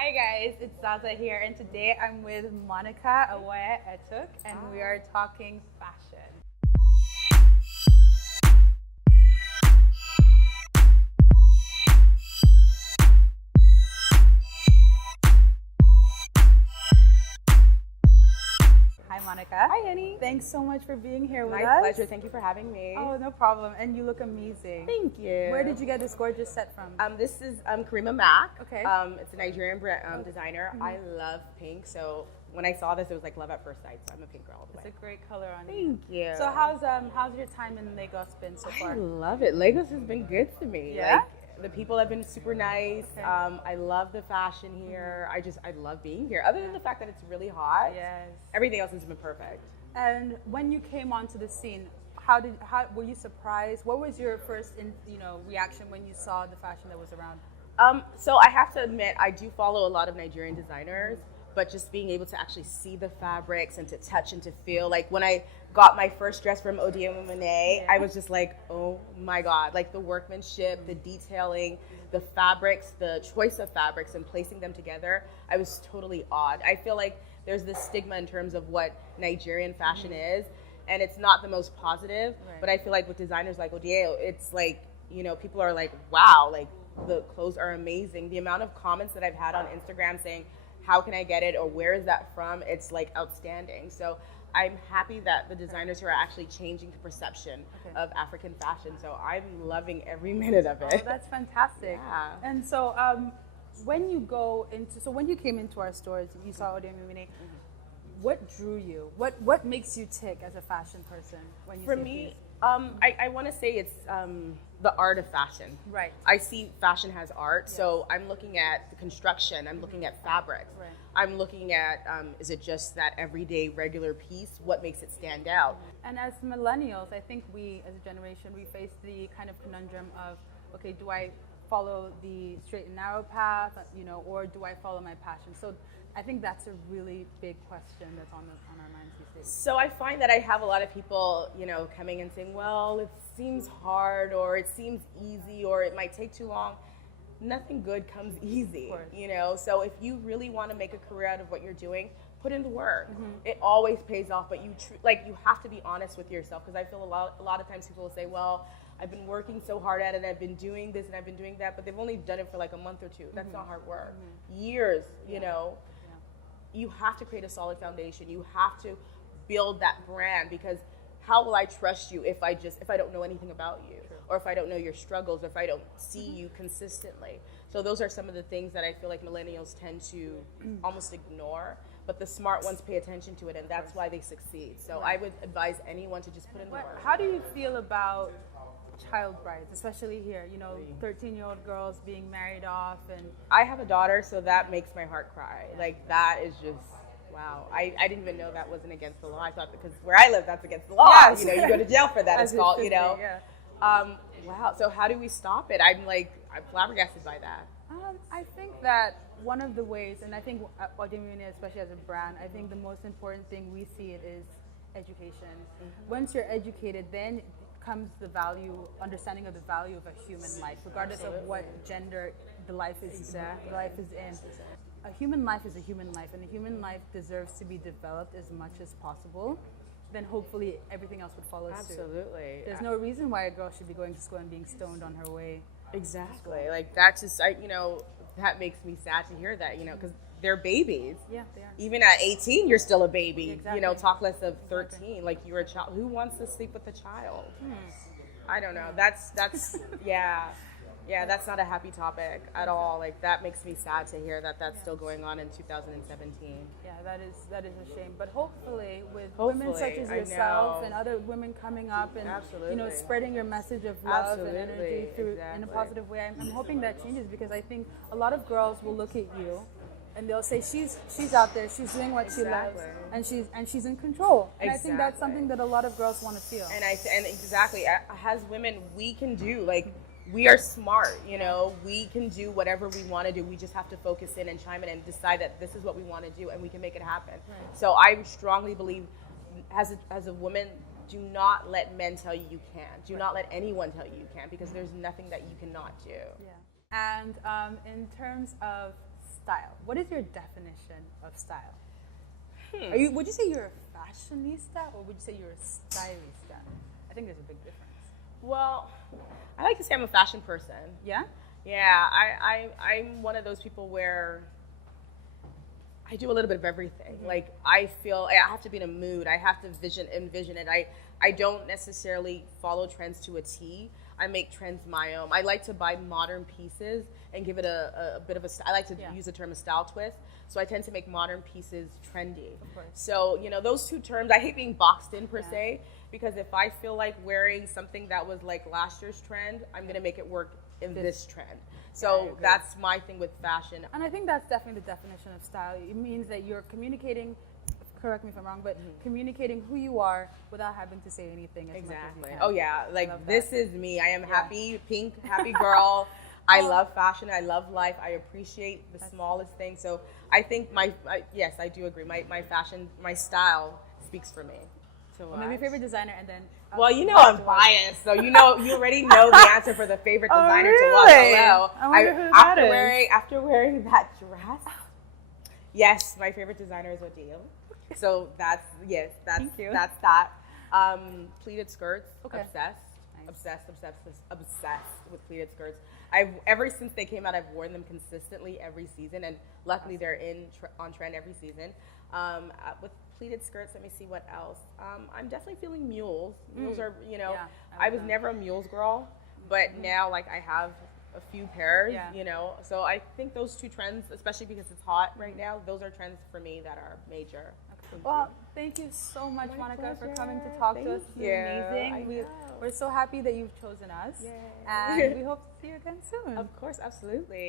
Hi guys, it's Zaza here, and today I'm with Monica Awaya Etuk, and we are talking fashion. Hi Monica. Hi, Annie. Thanks so much for being here with My us. pleasure. Thank you for having me. Oh, no problem. And you look amazing. Thank you. Where did you get this gorgeous set from? This is Karima Mack. Okay. It's a Nigerian brand, designer. I love pink, so when I saw this, it was like love at first sight. So I'm a pink girl. All the It's way. a great color on you. Thank you. So how's your time in Lagos been so I far? love it. Lagos has been good to me. Yeah? Like, the people have been super nice. Okay. I love the fashion here. I love being here. Other than the fact that it's really hot, Yes. everything else has been perfect. And when you came onto the scene, how were you surprised? What was your first reaction when you saw the fashion that was around? So I have to admit, I do follow a lot of Nigerian designers, but just being able to actually see the fabrics and to touch and to feel, like when I got my first dress from Monet, I was just like, oh my God, like the workmanship, the detailing, the fabrics, the choice of fabrics and placing them together, I was totally awed. I feel like there's this stigma in terms of what Nigerian fashion is, and it's not the most positive, but I feel like with designers like Odeo, it's like, people are like, wow, like the clothes are amazing. The amount of comments that I've had on Instagram saying, how can I get it, or where is that from? It's like outstanding. So I'm happy that the designers here are actually changing the perception of African fashion. So I'm loving every minute of it. Oh, that's fantastic. Yeah. And so when you came into our stores, you saw Odemumene. What drew you? What makes you tick as a fashion person when you For see me, these? I want to say it's the art of fashion. Right. I see fashion has art, so I'm looking at the construction, I'm looking at fabrics, Right. I'm looking at, is it just that everyday regular piece? What makes it stand out? And as millennials, I think we, as a generation, we face the kind of conundrum of, okay, do I follow the straight and narrow path, or do I follow my passion? So I think that's a really big question that's on our minds these days. So I find that I have a lot of people, coming and saying, well, it seems hard, or it seems easy, or it might take too long. Nothing good comes easy, So if you really want to make a career out of what you're doing, put in the work. It always pays off, but you have to be honest with yourself, because I feel a lot of times people will say, well, I've been working so hard at it, I've been doing this and I've been doing that, but they've only done it for like a month or two. That's not hard work. Years, You have to create a solid foundation. You have to build that brand, because how will I trust you if I don't know anything about you, or if I don't know your struggles, or if I don't see you consistently? So those are some of the things that I feel like millennials tend to almost ignore, but the smart ones pay attention to it, and that's why they succeed. So I would advise anyone to just put in the work. How do you feel about child brides, especially here? 13-year-old girls being married off, and I have a daughter, so that makes my heart cry. Like, that is just, wow. I didn't even know that wasn't against the law. I thought because where I live, that's against the law. Yes. You go to jail for that. As It's it called, should be, yeah. Wow. So how do we stop it? I'm flabbergasted by that. I think that one of the ways, and I think Odemumene, especially as a brand, I think the most important thing we see it is education. Once you're educated, then comes the understanding of the value of a human life, regardless of what gender the life is in. A human life is a human life, and a human life deserves to be developed as much as possible. Then hopefully everything else would follow suit. Absolutely. There's no reason why a girl should be going to school and being stoned on her way. Exactly. Like, that's just, that makes me sad to hear that, because they're babies. Yeah, they are. Even at 18, you're still a baby. Exactly. Talk less of 13. Like, you're a child. Who wants to sleep with a child? I don't know. That's yeah. Yeah, that's not a happy topic at all. Like, that makes me sad to hear that that's still going on in 2017. Yeah, that is a shame. But hopefully, with women such as I yourself know. and other women coming up and Absolutely. spreading your message of love and energy Absolutely. through in a Exactly. positive way, I'm hoping that changes, because I think a lot of girls will look at you and they'll say she's out there, she's doing what she loves, Exactly. and she's in control. And I think that's Exactly. something that a lot of girls want to feel. And exactly, as women, we can do, like, we are smart, we can do whatever we want to do. We just have to focus in and chime in and decide that this is what we want to do, and we can make it happen. Right. So I strongly believe, as a woman, do not let men tell you you can't. Do not let anyone tell you you can't, because there's nothing that you cannot do. Yeah. And in terms of style. What is your definition of style? Hmm. Would you say you're a fashionista or would you say you're a stylista? I think there's a big difference. Well, I like to say I'm a fashion person. Yeah? Yeah, I'm one of those people where I do a little bit of everything. Mm-hmm. Like I feel I have to be in a mood. I have to envision it. I don't necessarily follow trends to a T. I make trends my own. I like to buy modern pieces and give it a bit of a. I like to use the term a style twist. So I tend to make modern pieces trendy. Of course. So those two terms. I hate being boxed in per se, because if I feel like wearing something that was like last year's trend, I'm gonna make it work in this trend. So that's my thing with fashion. And I think that's definitely the definition of style. It means that you're communicating, correct me if I'm wrong, but communicating who you are without having to say anything as much as you can. Oh yeah, like this is me. I am happy, pink, happy girl. I love fashion. I love life. I appreciate the smallest thing. So I think yes, I do agree. My fashion, my style speaks for me. Well, maybe favorite designer, and then. Well, I'm biased, so you already know the answer for the favorite designer to watch. Hello. I wonder who that is. After wearing that dress, yes, my favorite designer is Odile. So that's that. Pleated skirts, obsessed. Nice. Obsessed with pleated skirts. Ever since they came out, I've worn them consistently every season, and luckily they're on trend every season. With pleated skirts, let me see what else. I'm definitely feeling mules. Mules are, I was never a mules girl, but now like I have a few pairs, So I think those two trends, especially because it's hot right now, those are trends for me that are major. Well, thank you so much, Monica, for coming to talk to us. This is amazing. We're so happy that you've chosen us. And we hope to see you again soon. Of course, absolutely.